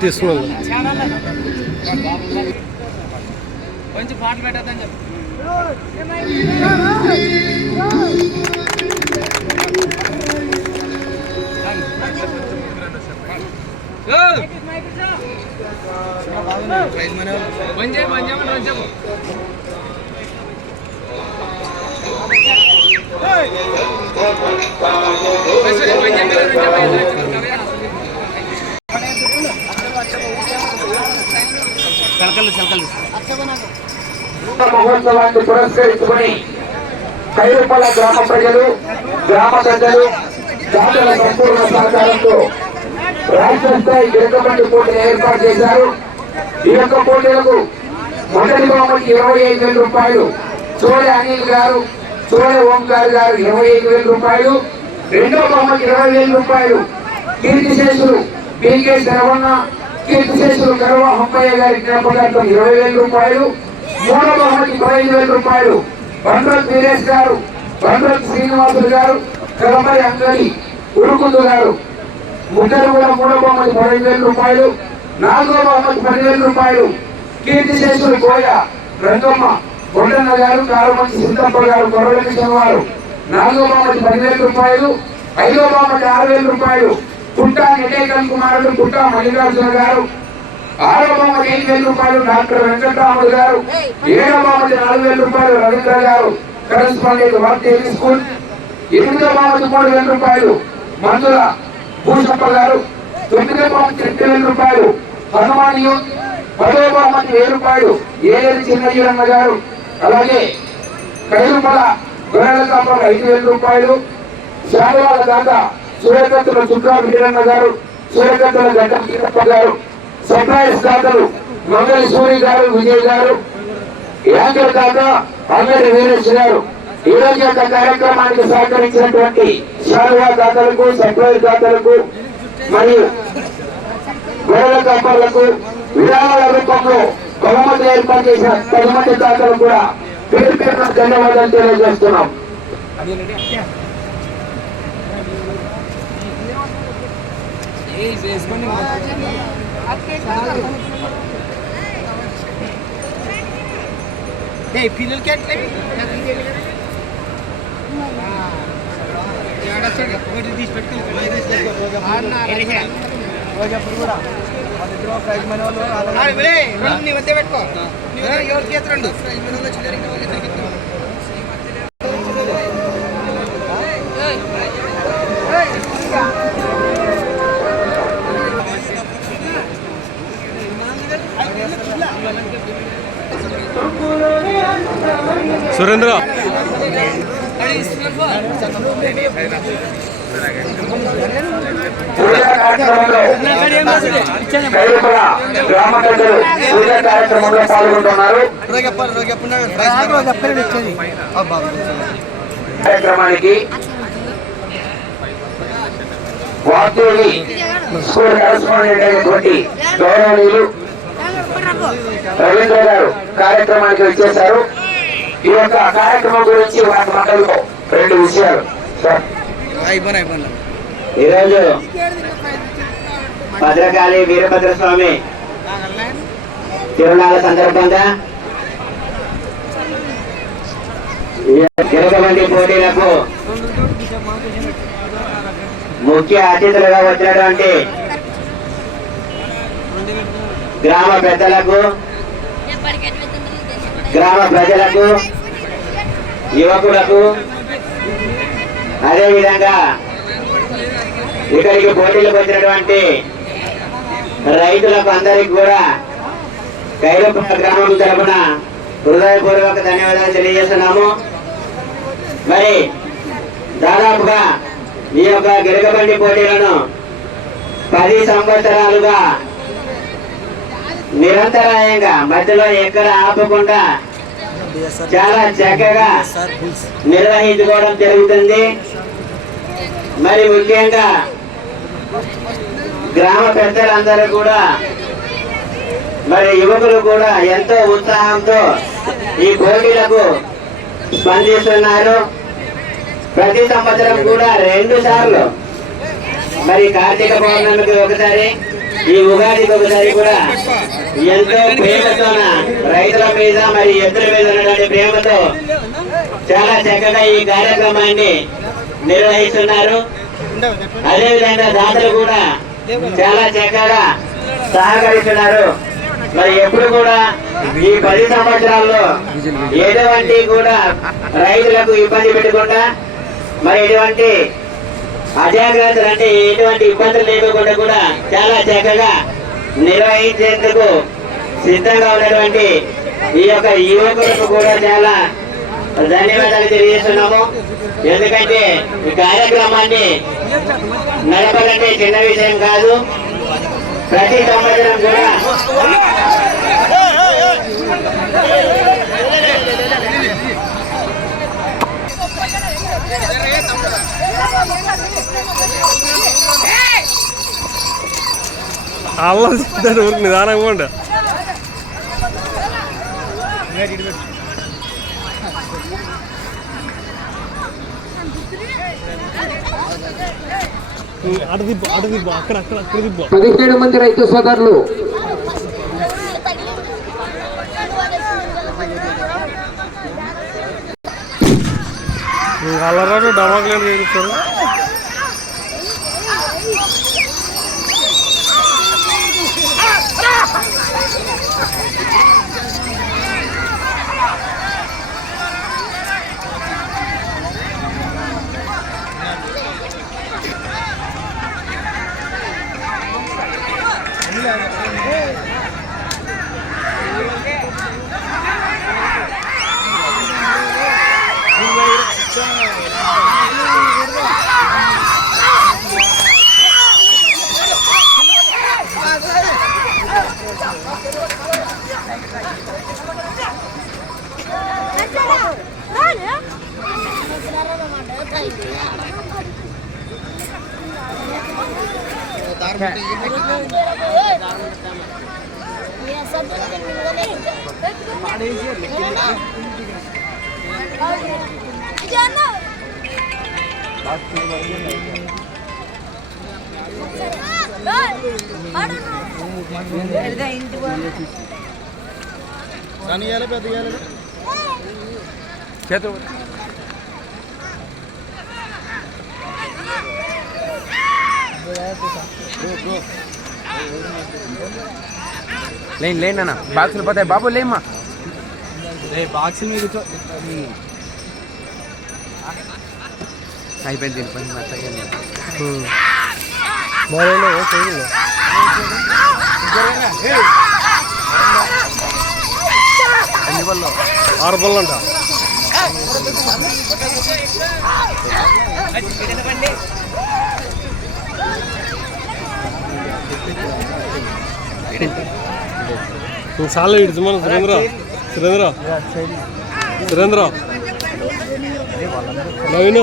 తీసుకున్నాను కొంచెం పాటలు పెట్టద్దని చెప్పి మహోత్సవాన్ని పురస్కరించుకుని కైరుపల్ల గ్రామ ప్రజలు గ్రామ పెద్దలు దాతల సంపూర్ణ సహకారంతో రాష్ట్ర స్థాయి గిరకబండి పోటీలు ఏర్పాటు చేశారు. ఈ యొక్క పోటీలకు మొదటి బహుమతి 25,000 రూపాయలు చోళ అనిల్ గారు, చోళ ఓంకార్ గారు 25,000 రూపాయలు. రెండో బహుమతి 20,000 రూపాయలు కీర్తిశేషులు పీకే శరవణ, కీర్తిశేషులు కరవ హంపయ్య గారి జ్ఞాపకార్థం 20,000 రూపాయలు. మూడో బహుమతి 15,000 రూపాయలు బండ్రత్ వీరేష్ గారు, బండ్రత్ శ్రీనివాసులు గారు, కలమరి అంగడి ఉరుకుందు గారు ముగ్గురు కూడా మూడో బహుమతి 15,000 రూపాయలు. నాలుగో బహుమతి 10,000 రూపాయలు కీర్తిశేషులు కోయ రంగమ్మ కొండన్న గారు, కారుమంచి సింతప్ప గారు, కొరవెల్లి వారు నాలుగో బహుమతి 10,000 రూపాయలు. ఐదో బహుమతి 6,000 రూపాయలు పుట్టా నిటేకన్ కుమారుడు పుట్టా మల్లికార్జున గారు. ఆరో బహుమతి 5,000 రూపాయలు డాక్టర్ వెంకటరాముడు గారు. ఏడో బహుమతి 4,000 రూపాయలు రవీంద్ర గారు, కరెస్పాండెంట్ వార్తేలి స్కూల్. ఎనిమిదో బహుమతి 3,000 రూపాయలు మందుల భూషప్ప గారు. తొమ్మిదో బహుమతి 2,000 రూపాయలు హనుమానియు. పదో బహుమతి 1,000 రూపాయలు ఏలేరు చిన్నయ్యన్న గారు. అలాగే కైరుపల గొర్రెల కాపల 5,000 రూపాయలు. శాలవాల దాకా సూర్యకత్తుల చుక్కా వీరన్న గారు, సూర్యకత్తుల గడ్డ కీరప్ప గారు. సర్ప్రైజ్ దాతలు మంగళ సూరి గారు, విజయ్ గారు. యాంకర్ దాత అంగడి వీరేష్ గారు. ఈ రోజు యొక్క కార్యక్రమానికి సహకరించినటువంటి శాలువా దాతలకు, సర్ప్రైజ్ దాతలకు మరియు గొర్రెల కాపర్లకు విరాళాల రూపంలో బహుమతి ఏర్పాటు చేసిన 10 మంది దాతలు కూడా పేరు పేరున ధన్యవాదాలు తెలియజేస్తున్నాం. పిల్లలకి ఎట్లా తీసి పెట్టుకో ఎవరికి ఎత్తరండు సురేంద్ర గ్రామ పెద్దలు పూజా కార్యక్రమంలో పాల్గొంటున్నారు. కార్యక్రమానికి వార్తూరి స్కూల్ కరెస్పాండెంట్ అయినటువంటి గౌరవనీయులు రవీంద్ర గారు కార్యక్రమానికి వచ్చేశారు. ఈ యొక్క కార్యక్రమం గురించి వారి మాటల్లో 2 విషయాలు. ఈరోజు భద్రకాళి వీరభద్రస్వామి తిరునాళ్ళ సందర్భంగా గిరకబండి పోటీలకు ముఖ్య అతిథులుగా వచ్చినటువంటి గ్రామ పెద్దలకు, గ్రామ ప్రజలకు, యువకులకు, అదేవిధంగా ఇక్కడికి పోటీలకు వచ్చినటువంటి రైతులకు అందరికి కూడా కైరుపల్ల గ్రామం తరపున హృదయపూర్వక ధన్యవాదాలు తెలియజేస్తున్నాము. మరి దాదాపుగా ఈ యొక్క గిరకబండి పోటీలను 10 సంవత్సరాలుగా నిరంతరాయంగా మధ్యలో ఎక్కడ ఆపకుండా చాలా చక్కగా నిర్వహించుకోవడం జరుగుతుంది. మరి ముఖ్యంగా గ్రామ పెద్దలందరూ కూడా మరి యువకులు కూడా ఎంతో ఉత్సాహంతో ఈ పోటీలకు స్పందిస్తున్నారు. ప్రతి సంవత్సరం కూడా 2 సార్లు, మరి కార్తీక పౌర్ణమికి ఒకసారి, ఈ ఉగాదికి ఒకసారి కూడా ఎంతో ప్రేమతో రైతుల మీద మరి ఎద్దుల మీద ఉన్నటువంటి ప్రేమతో చాలా చక్కగా ఈ కార్యక్రమాన్ని నిర్వహిస్తున్నారు. అదేవిధంగా దాతలు కూడా చాలా చక్కగా సహకరిస్తున్నారు. మరి ఎప్పుడు కూడా ఈ 10 సంవత్సరాల్లో ఎటువంటి కూడా రైతులకు ఇబ్బంది పెట్టకుండా, మరి ఎటువంటి అజాగ్రత్తలు అంటే ఎటువంటి ఇబ్బందులు లేకుండా కూడా చాలా చక్కగా నిర్వహించేందుకు సిద్ధంగా ఉన్నటువంటి ఈ యొక్క యువకులకు కూడా చాలా ధన్యవాదాలు తెలియజేస్తున్నాము. ఎందుకంటే ఈ కార్యక్రమాన్ని నడపాలంటే చిన్న విషయం కాదు. ప్రతి సంవత్సరం కూడా అల్లా ఊరికి నిదానంగా ఉండ. అటు దిబ్బు అక్కడ 17 మంది రైతు సోదరులు అల్లరాడు డమాకులు చేస్తారు. లేండి అన్న బాక్సులు పోతాయి బాబు. లేమ్మా బాక్స్ మీద అయిపోయింది తినిపోయింది. ఎన్ని బళ్ళు? 6 బళ్ళు అంట. చాలా ఇడుచు మన సురేంద్ర నవీన్